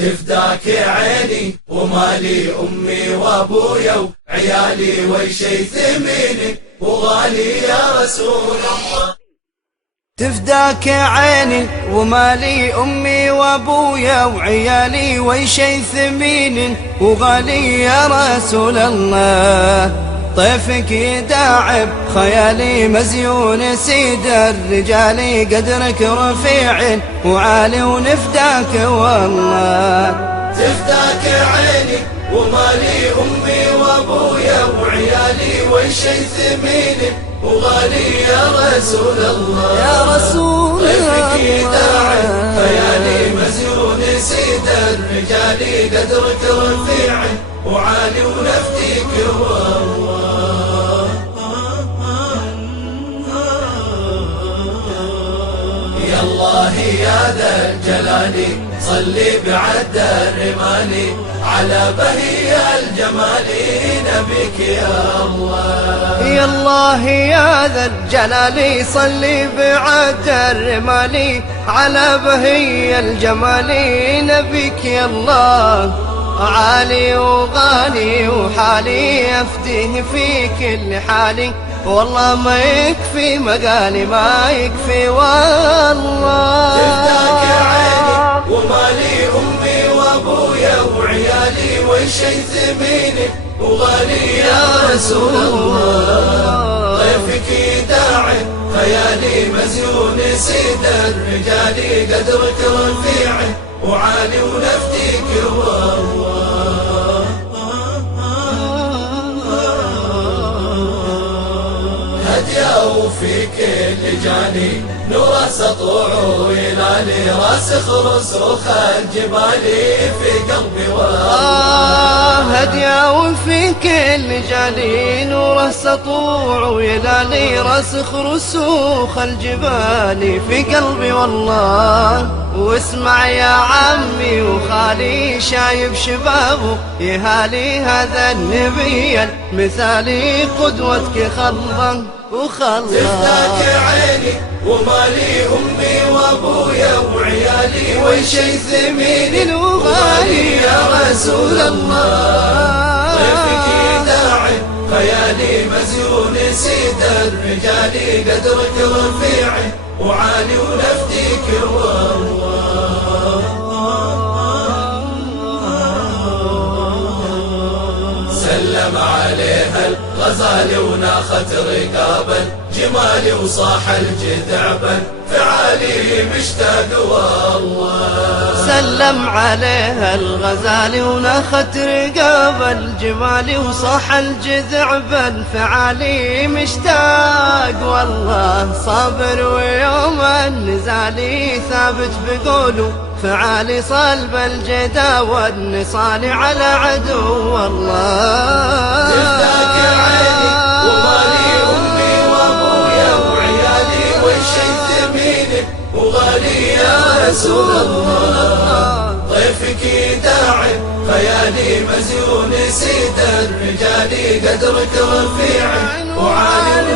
تفداك عيني ومالي أمي وأبويا وعيالي وشي ثميني وغالي يا رسول الله. تفداك عيني ومالي أمي وأبويا وعيالي وشي ثمين وغالي يا رسول الله. طيفك يداعب خيالي مزيون سيد الرجال قدرك رفيع وعالي ونفداك والله. تفداك عيني ومالي أمي وأبويا وعيالي وشي ثميني وغالي يا رسول الله. يا رسول الله طيفك يداعب خيالي مزيون سيد الرجال قدرك رفيع وعالي ونفديك والله. يا الله يا ذا الجلال صلي بعد الرمال على بهي الجمال نبيك يا الله. يا الله يا ذا الجلال صلي بعد الرمال على بهي الجمال نبيك يا الله. عالي وغالي وحالي أفديه في كل حالي والله ما يكفي مقالي ما يكفي والله. تفداك عيني ومالي أمي وأبويا وعيالي وشي ثميني وغالي يا رسول الله. طيفك يداعب خيالي مزيون سيد الرجال قدرك رفيع وعالي ونفديك والله. هدياه في كل جاني نور سطوع ويلالي راسخ رسوخ الجبال في قلبي والله. هدياه في كل جاني نور السطوع ويلالي راسخ رسوخ الجبال في قلبي والله. واسمع يا عمي وخالي شايب شبابه يهالي هذا النبي المثالي قدوتك خلظا وخلظا. تفداك عيني ومالي أمي وأبويا وعيالي وشي ثمين وغالي يا رسول الله. طيفك يداعب خيالي مزيون سيد الرجال قدرك رفيع وعالي ونفديك والله. سلم عليها الغزال وناخت رقابا جمالي وصاح الجذعبا فعالي مشتاق والله. سلم عليها الغزال وناخت رقاب الجمال وصاح الجذعبا فعالي مشتاق والله. صابر ويوم النزال ثابت بقوله فعالي صلب الجدا والنصال على عدو والله. تفداك عيني ومالي أمي وأبويا وعيالي وشي ثميني وغالي يا رسول الله. طيفك يداعب خيالي مزيون سيد الرجال قدرك رفيع وعالي